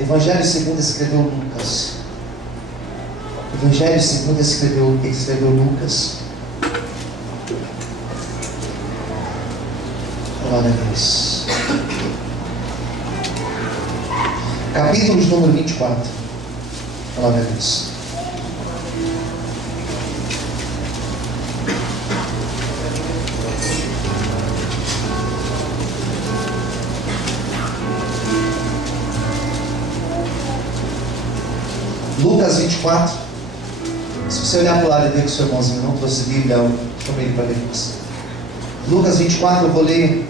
Evangelho segundo escreveu Lucas. Evangelho segundo escreveu Lucas. Glória a Deus. Capítulo de número 24. Glória a Deus. Lucas 24. Se você olhar para o lado e ver que o seu irmãozinho não trouxe Bíblia, chame ele para ler com você. Lucas 24, eu vou ler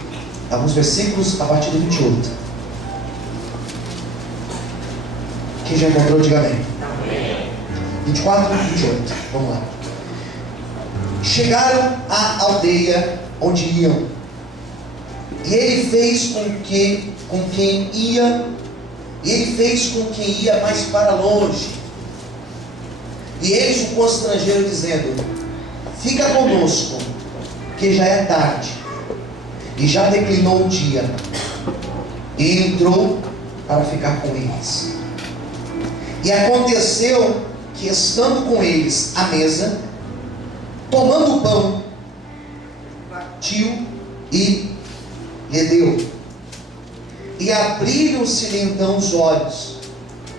alguns versículos a partir do 28. Quem já encontrou, diga amém. 24 e 28. Vamos lá. Chegaram à aldeia onde iam, e ele fez com quem ia mais para longe. E eles o constrangeram, dizendo: fica conosco, que já é tarde, e já declinou o dia. E entrou para ficar com eles. E aconteceu que, estando com eles à mesa, tomando o pão, partiu e lhe deu. E abriram-se-lhe então os olhos,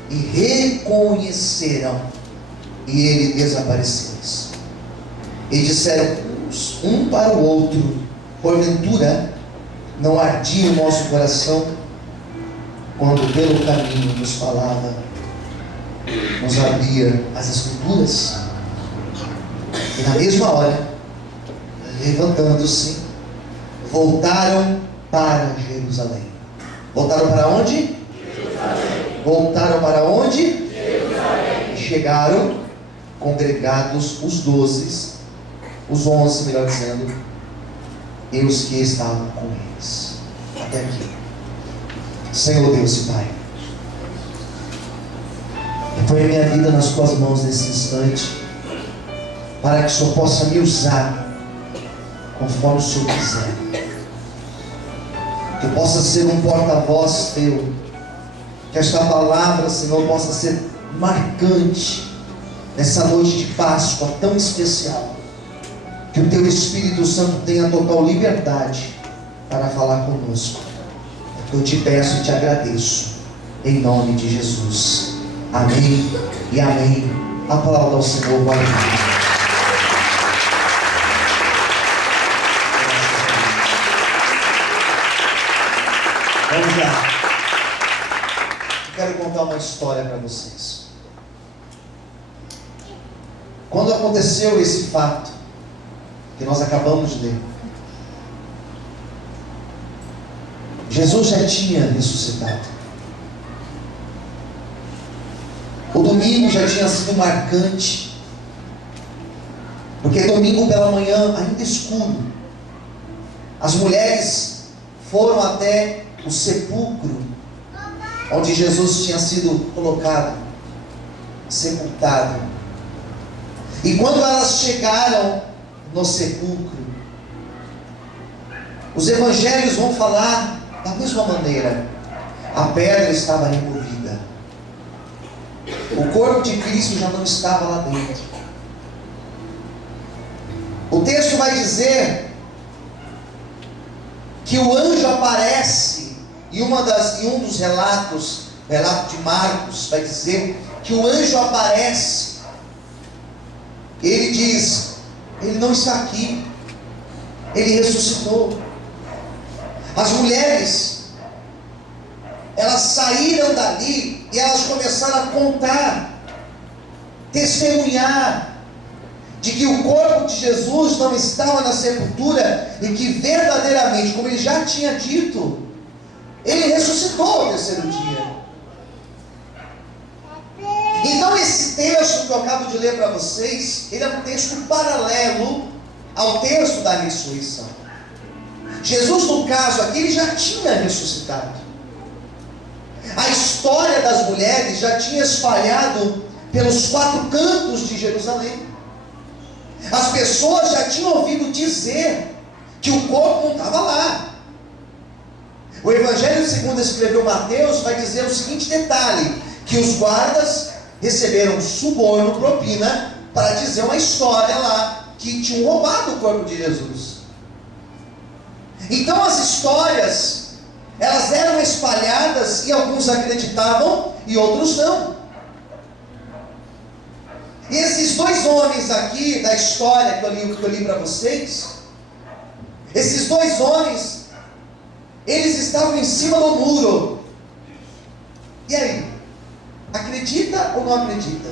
e reconheceram. E ele desapareceu-lhes. E disseram uns um para o outro: porventura não ardia o nosso coração quando pelo caminho nos falava, nos abria as Escrituras? E na mesma hora, levantando-se, voltaram para Jerusalém. Voltaram para onde? Jerusalém. Voltaram para onde? Jerusalém. Chegaram congregados os 11, melhor dizendo, e os que estavam com eles. Até aqui. Senhor Deus e Pai, eu ponho a minha vida nas tuas mãos nesse instante, para que o Senhor possa me usar conforme o Senhor quiser. Que eu possa ser um porta-voz teu. Que esta palavra, Senhor, possa ser marcante nessa noite de Páscoa tão especial. Que o teu Espírito Santo tenha total liberdade para falar conosco. Eu te peço e te agradeço, em nome de Jesus. Amém e amém. Aplauda ao Senhor. Glória a Deus. Vamos lá. Eu quero contar uma história para vocês. Quando aconteceu esse fato que nós acabamos de ler, Jesus já tinha ressuscitado. O domingo já tinha sido marcante, porque domingo pela manhã, ainda escuro, as mulheres foram até o sepulcro onde Jesus tinha sido colocado, sepultado. E quando elas chegaram no sepulcro, os evangelhos vão falar da mesma maneira. A pedra estava removida, o corpo de Cristo já não estava lá dentro. O texto vai dizer que o anjo aparece, e um dos relatos, o relato de Marcos, vai dizer que o anjo aparece. Ele diz: ele não está aqui, ele ressuscitou. As mulheres, elas saíram dali e elas começaram a contar, testemunhar, de que o corpo de Jesus não estava na sepultura, e que verdadeiramente, como ele já tinha dito, ele ressuscitou ao terceiro dia. Então esse texto que eu acabo de ler para vocês, ele é um texto paralelo ao texto da ressurreição. Jesus, no caso aqui, ele já tinha ressuscitado. A história das mulheres já tinha espalhado pelos 4 cantos de Jerusalém. As pessoas já tinham ouvido dizer que o corpo não estava lá. O Evangelho segundo escreveu Mateus vai dizer o seguinte detalhe, que os guardas receberam suborno, propina, para dizer uma história lá, que tinham roubado o corpo de Jesus. Então as histórias, elas eram espalhadas e alguns acreditavam e outros não. E esses dois homens aqui da história que eu li para vocês, esses dois homens, eles estavam em cima do muro. E aí? Acredita ou não acredita?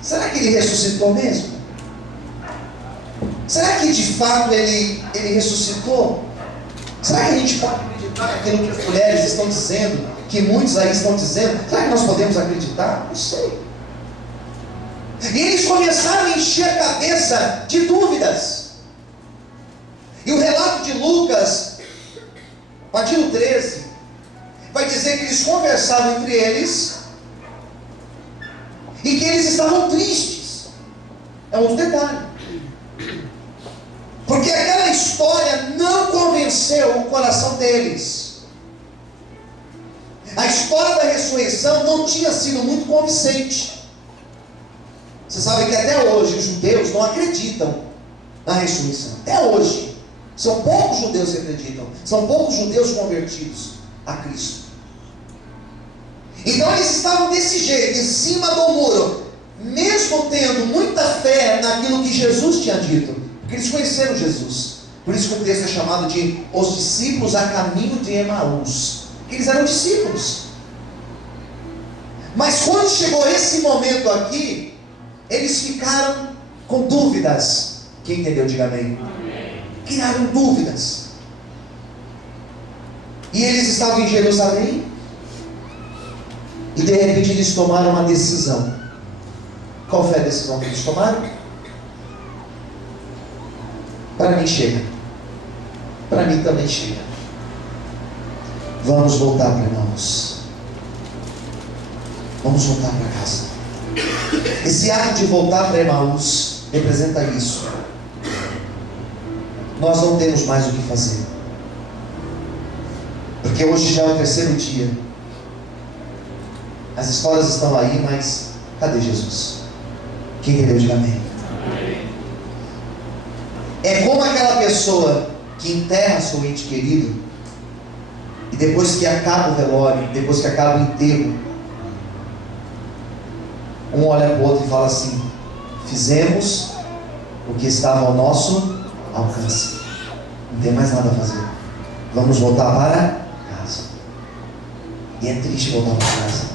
Será que ele ressuscitou mesmo? Será que de fato ele ressuscitou? Será que a gente pode acreditar naquilo que as mulheres estão dizendo, que muitos aí estão dizendo? Será que nós podemos acreditar? Não sei. E eles começaram a encher a cabeça de dúvidas. E o relato de Lucas, capítulo 13, vai dizer que eles conversavam entre eles e que eles estavam tristes. É outro detalhe. Porque aquela história não convenceu o coração deles. A história da ressurreição não tinha sido muito convincente. Você sabe que até hoje os judeus não acreditam na ressurreição. Até hoje. São poucos judeus que acreditam. São poucos judeus convertidos a Cristo. Então eles estavam desse jeito, em cima do muro, mesmo tendo muita fé naquilo que Jesus tinha dito, porque eles conheceram Jesus. Por isso que o texto é chamado de os discípulos a caminho de Emaús, porque eles eram discípulos. Mas quando chegou esse momento aqui, eles ficaram com dúvidas. Quem entendeu, diga amém. Criaram dúvidas. E eles estavam em Jerusalém, e de repente eles tomaram uma decisão. Qual foi a decisão que eles tomaram? Para mim chega. Para mim também chega. Vamos voltar para Emaús. Vamos voltar para casa. Esse ato de voltar para Emaús representa isso. Nós não temos mais o que fazer. Porque hoje já é o terceiro dia. As histórias estão aí, mas cadê Jesus? Quem entendeu, diga amém. É como aquela pessoa que enterra seu ente querido, e depois que acaba o velório, depois que acaba o enterro, um olha para o outro e fala assim: fizemos o que estava ao nosso alcance, não tem mais nada a fazer, vamos voltar para casa. E é triste voltar para casa,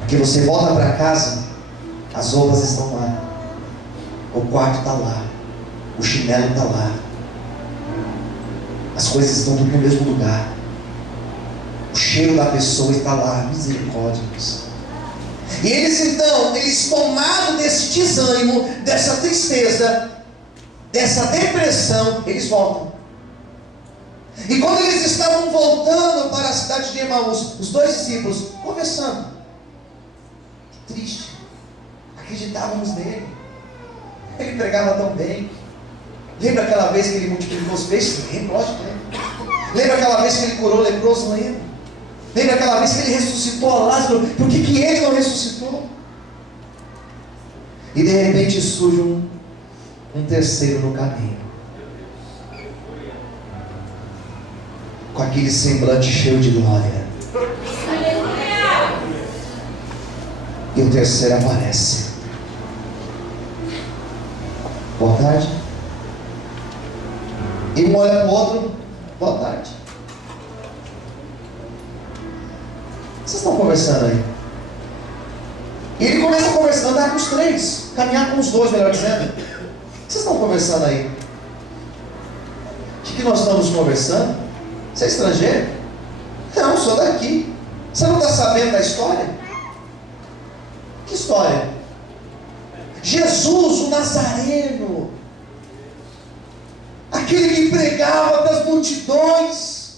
porque você volta para casa, as roupas estão lá, o quarto está lá, o chinelo está lá, as coisas estão tudo no mesmo lugar, o cheiro da pessoa está lá. Misericórdia, Deus. E eles então, eles tomaram desse desânimo, dessa tristeza, dessa depressão, eles voltam. E quando eles estavam voltando para a cidade de Emaús, os dois discípulos conversando, que triste, acreditávamos nele, ele pregava tão bem. Lembra aquela vez que ele multiplicou os peixes? Lembra, lógico, lembra. Lembra aquela vez que ele curou o leproso? Lembra. Lembra aquela vez que ele ressuscitou a Lázaro? Por que ele não ressuscitou? E de repente surge um terceiro no caminho, com aquele semblante cheio de glória. E o terceiro aparece. Boa tarde. E um olha para o outro: boa tarde. Vocês estão conversando aí? E ele começa a conversar, andar com os três, caminhar com os dois, melhor dizendo. Vocês estão conversando aí? O que nós estamos conversando? Você é estrangeiro? Não, sou daqui. Você não está sabendo da história? Que história? Jesus, o Nazareno, aquele que pregava para as multidões,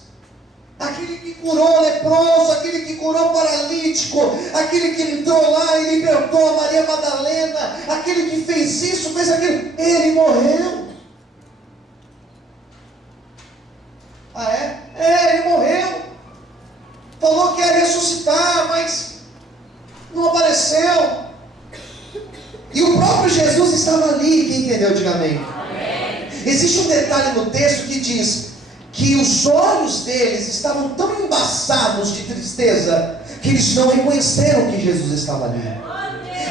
aquele que curou o leproso, aquele que curou o paralítico, aquele que entrou lá e libertou a Maria Madalena, aquele que fez isso, fez aquilo, ele morreu. Ah, ia ressuscitar, mas não apareceu. E o próprio Jesus estava ali. Quem entendeu, diga amém. Existe um detalhe no texto que diz que os olhos deles estavam tão embaçados de tristeza que eles não reconheceram que Jesus estava ali.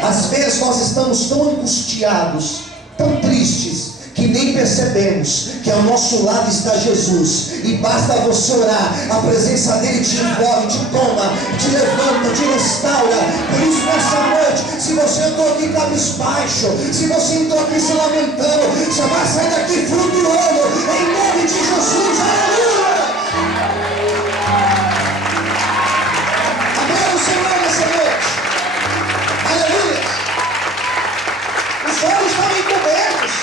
Às vezes nós estamos tão angustiados, tão tristes, que nem percebemos que ao nosso lado está Jesus, e basta você orar, a presença dele te envolve, te toma, te levanta, te restaura. Por isso nessa noite, se você entrou aqui cabisbaixo, se você entrou aqui se lamentando, você vai sair daqui flutuando, em nome de Jesus. Aleluia! Adora o Senhor nessa noite. Aleluia! Os olhos estavam encobertos.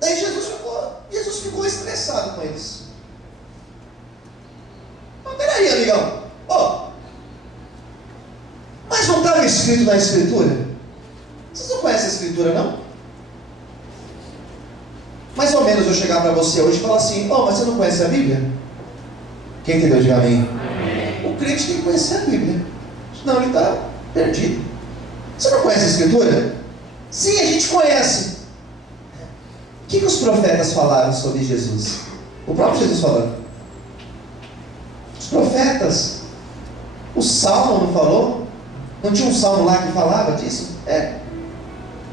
Daí Jesus ficou estressado com eles. Mas peraí, amigão. Mas não estava escrito na Escritura? Vocês não conhecem a Escritura, não? Mais ou menos eu chegar para você hoje e falar assim: mas você não conhece a Bíblia? Quem entendeu? Diga amém. O crente tem que conhecer a Bíblia, senão ele está perdido. Você não conhece a Escritura? Sim, a gente conhece. O que os profetas falaram sobre Jesus? O próprio Jesus falou. Os profetas. O Salmo não falou? Não tinha um salmo lá que falava disso?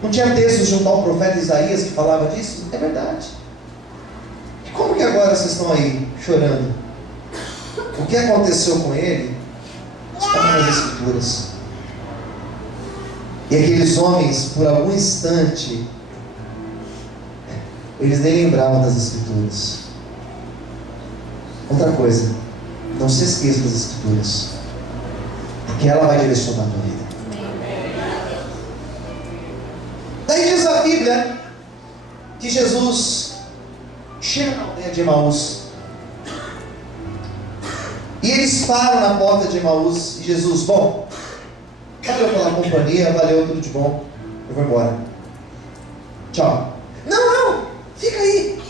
Não tinha texto junto ao profeta Isaías que falava disso? É verdade. E como que agora vocês estão aí chorando? O que aconteceu com ele está nas Escrituras. E aqueles homens, por algum instante, eles nem lembravam das Escrituras. Outra coisa, não se esqueça das Escrituras, porque ela vai direcionar a tua vida. Daí diz a Bíblia que Jesus chega na aldeia de Emaús, e eles param na porta de Emaús, e Jesus: bom, valeu pela companhia, valeu, tudo de bom, eu vou embora, tchau. Não, fica aí,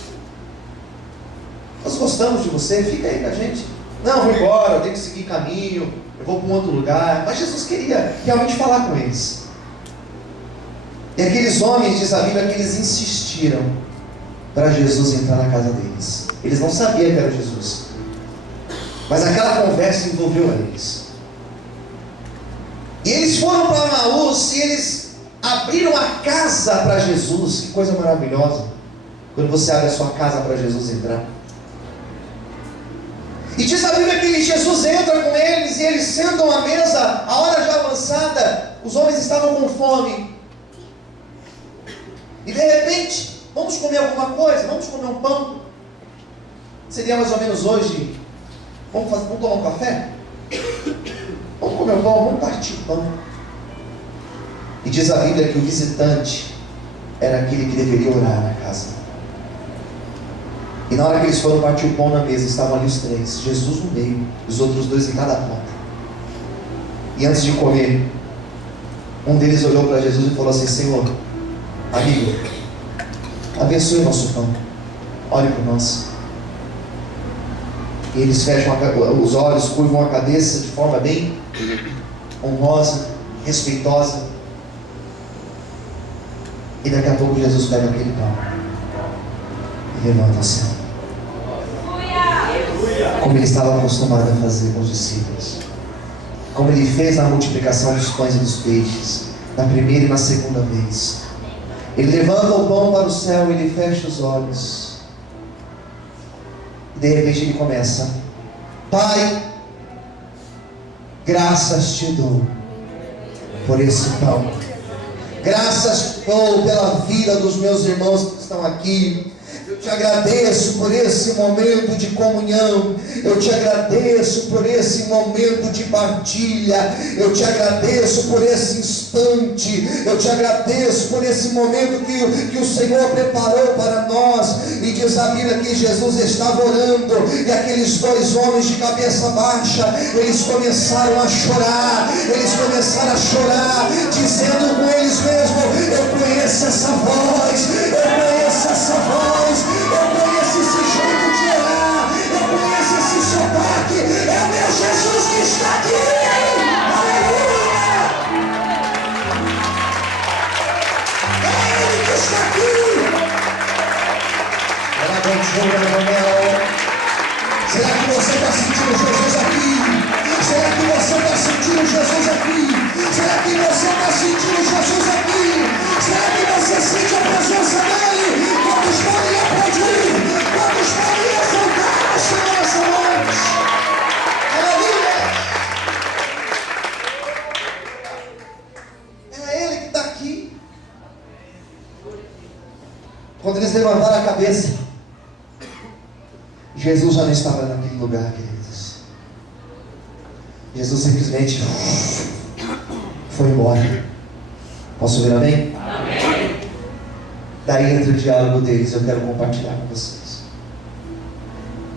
nós gostamos de você, fica aí com a gente. Não, eu vou embora, eu tenho que seguir caminho, eu vou para um outro lugar. Mas Jesus queria realmente falar com eles. E aqueles homens, diz a Bíblia, que eles insistiram para Jesus entrar na casa deles. Eles não sabiam que era Jesus, mas aquela conversa envolveu eles. E eles foram para Emaús e eles abriram a casa para Jesus. Que coisa maravilhosa quando você abre a sua casa para Jesus entrar. E diz a Bíblia que Jesus entra com eles e eles sentam à mesa, a hora já avançada, os homens estavam com fome. E de repente, vamos comer alguma coisa, vamos comer um pão. Seria mais ou menos hoje, vamos tomar um café? Vamos comer um pão, vamos partir o pão. E diz a Bíblia que o visitante era aquele que deveria orar na casa. E na hora que eles foram partir o pão na mesa, estavam ali os três, Jesus no meio, os outros dois em cada ponta. E antes de comer, um deles olhou para Jesus e falou assim: Senhor, amigo, abençoe o nosso pão, olhe por nós. E eles fecham os olhos, curvam a cabeça de forma bem honrosa, respeitosa. E daqui a pouco Jesus pega aquele pão e levanta ao céu, como ele estava acostumado a fazer com os discípulos, como ele fez na multiplicação dos pães e dos peixes, na primeira e na segunda vez. Ele levanta o pão para o céu, ele fecha os olhos, e de repente ele começa: Pai, graças te dou por esse pão, graças dou pela vida dos meus irmãos que estão aqui. Eu te agradeço por esse momento de comunhão, eu te agradeço por esse momento de partilha, eu te agradeço por esse instante, eu te agradeço por esse momento que o Senhor preparou para nós. E diz a Bíblia que Jesus estava orando, e aqueles dois homens de cabeça baixa, eles começaram a chorar, dizendo com eles mesmos: eu conheço essa voz, eu conheço essa voz, eu conheço esse jeito de orar, eu conheço Será que você está sentindo Jesus aqui? Será que você está sentindo Jesus aqui? Será que você está sentindo Jesus aqui? Será que você sente a presença dele? Quantos podem aplaudir? Quantos podem exaltar o Senhor essa noite? Aleluia! É ele que está aqui. Quando eles levantaram a cabeça, Jesus já não estava naquele lugar, queridos. Jesus simplesmente foi embora. Posso ver amém? Amém. Daí entra o diálogo deles, eu quero compartilhar com vocês.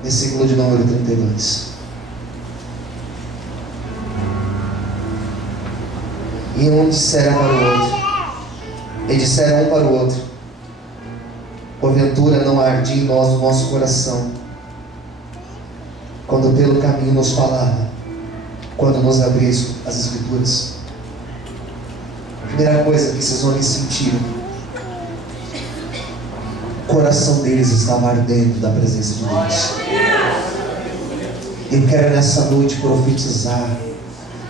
Versículo de número 32. E um disseram para o outro, e disseram um para o outro: porventura não ardia em nós o nosso coração, quando pelo caminho nos falava, quando nos abris as Escrituras? A primeira coisa que esses homens sentiram, o coração deles estava ardendo da presença de Deus. Eu quero nessa noite profetizar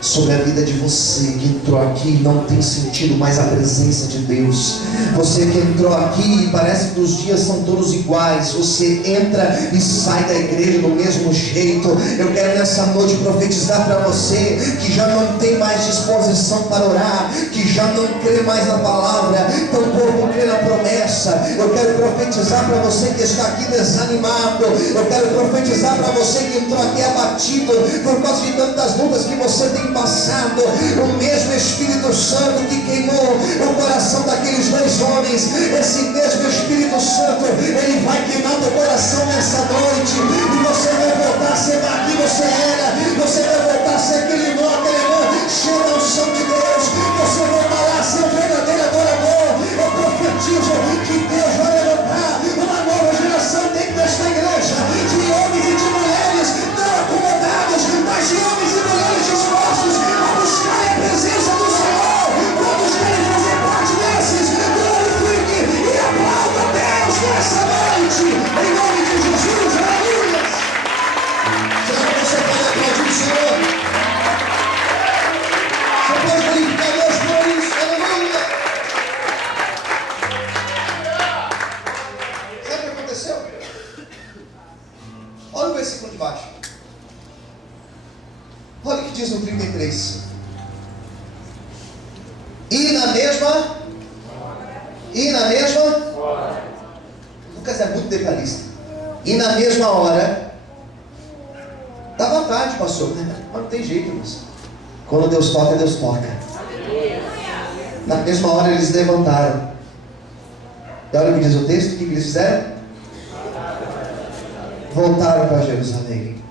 sobre a vida de você que entrou aqui e não tem sentido mais a presença de Deus. Você que entrou aqui e parece que os dias são todos iguais. Você entra e sai da igreja do mesmo jeito. Eu quero nessa noite profetizar para você que já não tem mais disposição para orar, que já não crê mais na palavra, tampouco crê na promessa. Eu quero profetizar para você que está aqui desanimado. Eu quero profetizar para você que entrou aqui abatido por causa de tantas lutas que você tem passado. O mesmo Espírito Santo que queimou o coração daqueles dois homens, esse mesmo Espírito Santo, ele vai queimar teu coração nessa noite, e você vai voltar a ser quem você era. Você vai voltar a ser aquele irmão cheio da unção de Deus. Você voltará a ser um verdadeiro adorador. Eu profetizo que Deus vai levantar uma nova geração dentro desta igreja, de homens e de mulheres não acomodados, mas de homens e mulheres dispostos a buscar a presença do Senhor. Quantos querem fazer parte desses? Glorifique e aplauda a Deus nessa noite, em nome de Jesus. Aleluia! Será que você pode aplaudir o Senhor? Você pode glorificar Deus por isso? Aleluia! Sabe o que aconteceu? Olha o versículo de baixo. Olha o que diz no 33. E na mesma Lucas é muito detalhista. E na mesma hora, dá vontade, pastor, mas não tem jeito, irmãos. Quando Deus toca, Deus toca. Na mesma hora eles levantaram. E olha o que diz o texto. O que eles fizeram? Voltaram para Jerusalém.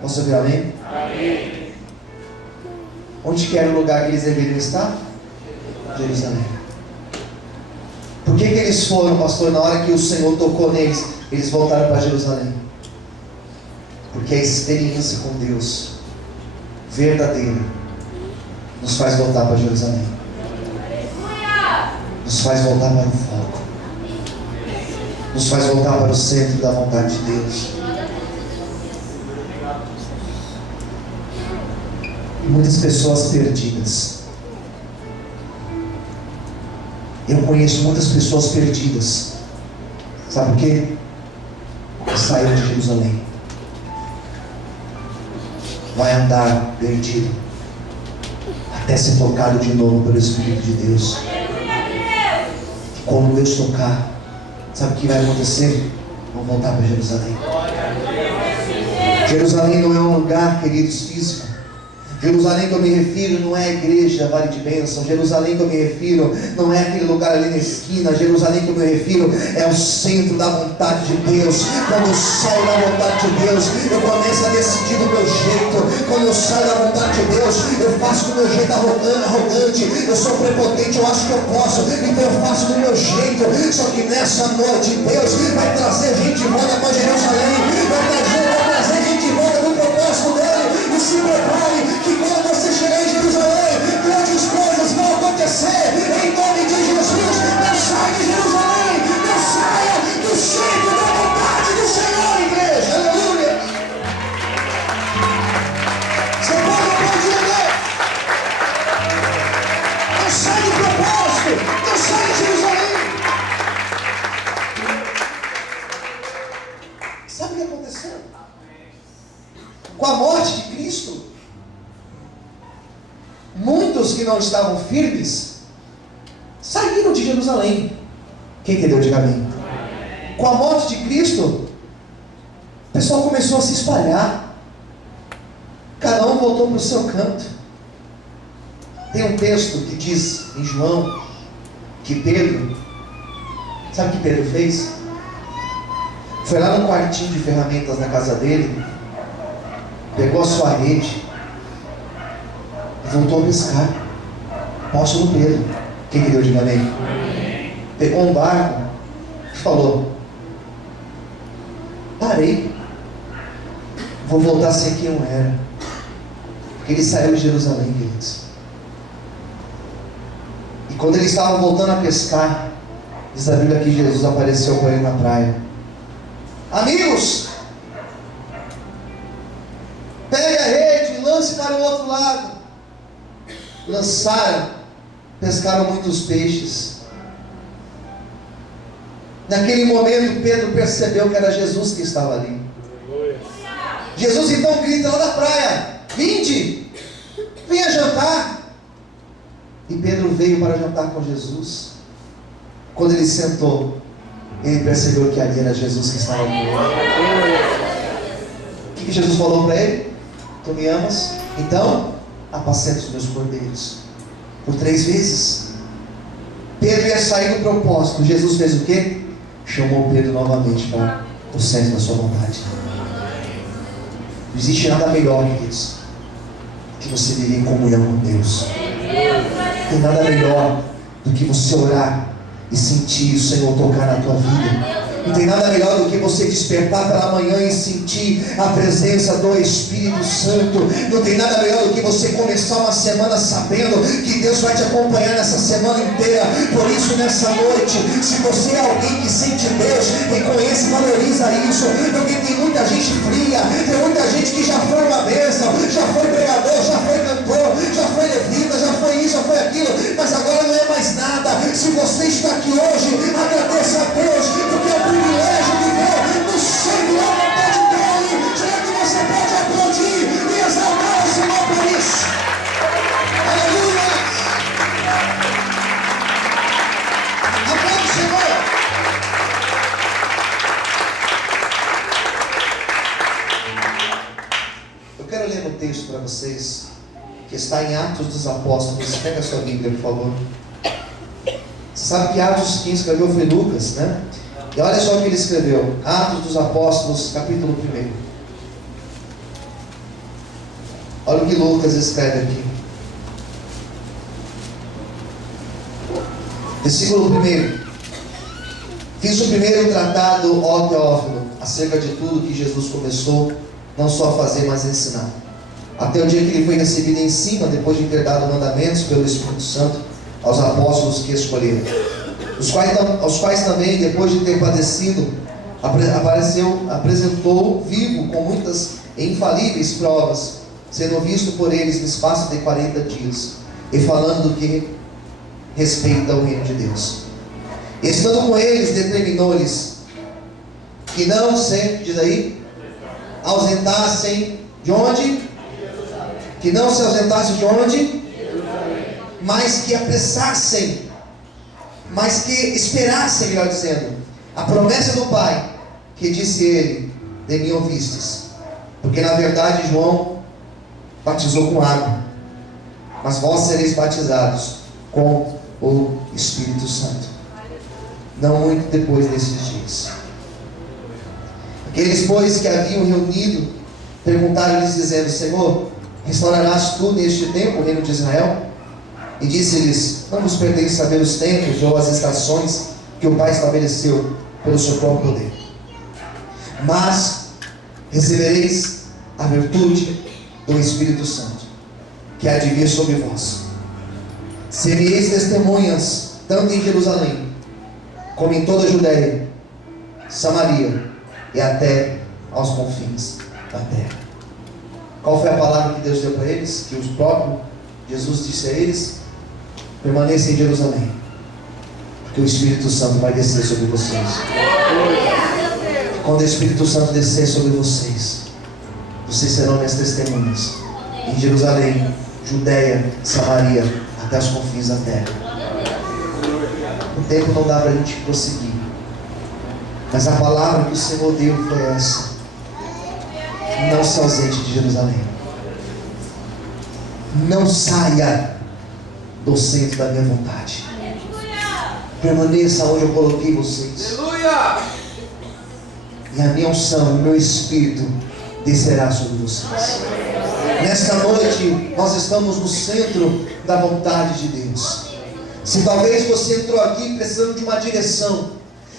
Posso ouvir amém? Amém. Onde que era o lugar que eles deveriam estar? Jerusalém. Por que eles foram, pastor, na hora que o Senhor tocou neles, eles voltaram para Jerusalém? Porque a experiência com Deus verdadeira nos faz voltar para Jerusalém, nos faz voltar para o foco, nos faz voltar para o centro da vontade de Deus. E muitas pessoas perdidas. Eu conheço muitas pessoas perdidas. Sabe por quê? Porque saíram de Jerusalém. Vai andar perdido até ser tocado de novo pelo Espírito de Deus. E quando Deus tocar, sabe o que vai acontecer? Vão voltar para Jerusalém. Jerusalém não é um lugar, queridos, físico. Jerusalém que eu me refiro não é a igreja Vale de Bênção. Jerusalém que eu me refiro não é aquele lugar ali na esquina. Jerusalém que eu me refiro é o centro da vontade de Deus. Quando eu saio da vontade de Deus, eu começo a decidir do meu jeito. Quando eu saio da vontade de Deus, eu faço do meu jeito arrogante. Eu sou prepotente, eu acho que eu posso, então eu faço do meu jeito. Só que nessa noite Deus vai trazer gente de volta para Jerusalém. Vai trazer gente de volta no propósito dele. E se prepare que quando você chegar em Jerusalém, grandes coisas vão acontecer. Em nome de Jesus, não saia de Jerusalém, não saia do centro da vontade do Senhor, igreja. Aleluia. com a morte de Cristo, muitos que não estavam firmes saíram de Jerusalém. Quem entendeu, diga amém. Com a morte de Cristo, o pessoal começou a se espalhar, cada um voltou para o seu canto. Tem um texto que diz em João que Pedro, sabe o que Pedro fez? Foi lá no quartinho de ferramentas da casa dele, pegou a sua rede e voltou a pescar. Apóstolo Pedro, quem que deu de amém? Pegou um barco e falou: parei, vou voltar a ser quem eu era. Porque ele saiu de Jerusalém, queridos. E quando ele estava voltando a pescar, diz a Bíblia que Jesus apareceu para ele na praia. Amigos, pegue a rede e lance para o outro lado. Lançaram, pescaram muitos peixes. Naquele momento Pedro percebeu que era Jesus que estava ali. Jesus então grita lá da praia: vinde, venha jantar. E Pedro veio para jantar com Jesus. Quando ele sentou, ele percebeu que ali era Jesus que estava ali. O que Jesus falou para ele? Tu me amas? Então apacenta os meus cordeiros. Por 3 vezes Pedro ia sair do propósito. Jesus fez o quê? Chamou Pedro novamente para o centro da sua vontade. Não existe nada melhor, queridos, que você viver em comunhão com Deus. Não tem nada melhor do que você orar e sentir o Senhor tocar na tua vida. Não tem nada melhor do que você despertar pela manhã e sentir a presença do Espírito Santo. Não tem nada melhor do que você começar uma semana sabendo que Deus vai te acompanhar nessa semana inteira. Por isso, nessa noite, se você é alguém que sente Deus, reconhece e valoriza isso. Porque tem muita gente fria, tem muita gente que já foi uma bênção, já foi pregador, já foi cantor, já foi levita, já foi isso, já foi aquilo, mas agora não é mais nada. Se você está aqui hoje, agradeça a Deus, porque é o privilégio de ver no centro da vontade dele. Será que você pode aplaudir e exaltar o Senhor por isso? Aleluia! Aplaude o Senhor! Eu quero ler um texto para vocês que está em Atos dos Apóstolos. Pega a sua Bíblia, por favor. Você sabe que Atos quem escreveu foi Lucas, né? E olha só o que ele escreveu. Atos dos Apóstolos, capítulo 1. Olha o que Lucas escreve aqui. Versículo 1. Fiz o primeiro tratado, ó Teófilo, acerca de tudo que Jesus começou, não só a fazer, mas a ensinar. Até o dia que ele foi recebido em cima, depois de ter dado mandamentos pelo Espírito Santo aos apóstolos que escolheram. Aos quais também, depois de ter padecido, apresentou vivo com muitas e infalíveis provas, sendo visto por eles no espaço de 40 dias, e falando do que respeita ao reino de Deus. E estando com eles, determinou-lhes que não se, diz aí, ausentassem de onde? Que não se ausentassem de onde? Mas que apressassem, mas que esperassem, melhor dizendo, a promessa do Pai, que disse ele: de mim ouvistes. Porque na verdade João batizou com água, mas vós sereis batizados com o Espírito Santo, não muito depois desses dias. Aqueles, pois, que haviam reunido, perguntaram-lhes dizendo: Senhor, restaurarás tu neste tempo o reino de Israel? E disse-lhes: não vos pertence saber os tempos ou as estações que o Pai estabeleceu pelo seu próprio poder. Mas recebereis a virtude do Espírito Santo, que há de vir sobre vós. Sereis testemunhas, tanto em Jerusalém, como em toda a Judéia, Samaria e até aos confins da terra. Qual foi a palavra que Deus deu para eles? Que o próprio Jesus disse a eles: permaneça em Jerusalém, porque o Espírito Santo vai descer sobre vocês. Quando o Espírito Santo descer sobre vocês, vocês serão minhas testemunhas em Jerusalém, Judeia, Samaria, até os confins da terra. O tempo não dá para a gente prosseguir, mas a palavra que o Senhor deu foi essa: não se ausente de Jerusalém, não saia do centro da minha vontade, permaneça onde eu coloquei vocês. Aleluia! E a minha unção, o meu Espírito descerá sobre vocês. Nesta noite nós estamos no centro da vontade de Deus. Se talvez você entrou aqui precisando de uma direção,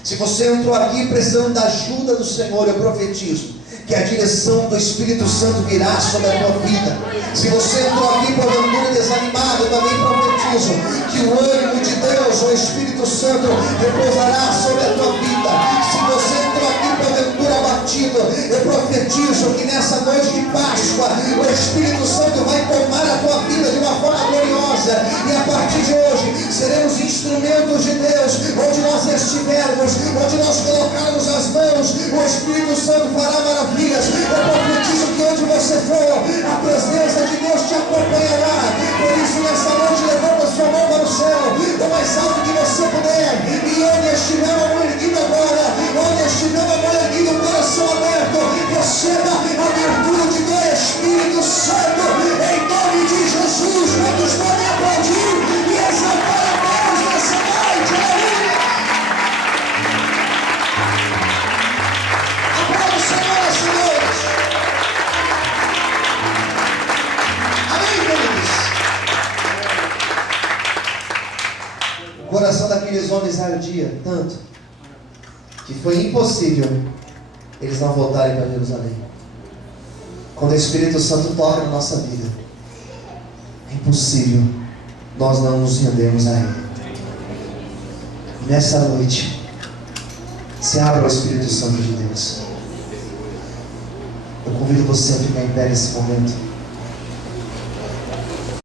se você entrou aqui precisando da ajuda do Senhor, eu profetizo que a direção do Espírito Santo virá sobre a tua vida. Se você entrou aqui porventura desanimado, eu também profetizo que o ânimo de Deus, o Espírito Santo, repousará sobre a tua vida. Se você entrou aqui porventura abatido, eu profetizo que nessa noite de Páscoa o Espírito Santo vai tomar a tua vida de uma forma gloriosa, e a partir de hoje seremos instrumentos de Deus. Onde nós estivermos, onde nós colocarmos as mãos, o Espírito Santo fará maravilhas. Eu profetizo que onde você for, a presença de Deus te acompanhará. Por isso nessa noite levanta sua mão para o céu, o mais alto que você puder, e onde estiver a mão erguida agora, onde estiver a mão erguida, o coração aberto, receba a virtude do Espírito Santo, em nome de Jesus. Quantos podem aplaudir e exaltar a Deus nessa noite? Aleluia! Aplauda o Senhor essa noite. Amém, queridos? O coração daqueles homens ardia tanto que foi impossível eles não voltarem para Jerusalém. Quando o Espírito Santo toca na nossa vida, é impossível nós não nos rendermos a Ele. E nessa noite, se abra ao Espírito Santo de Deus. Eu convido você a ficar em pé nesse momento.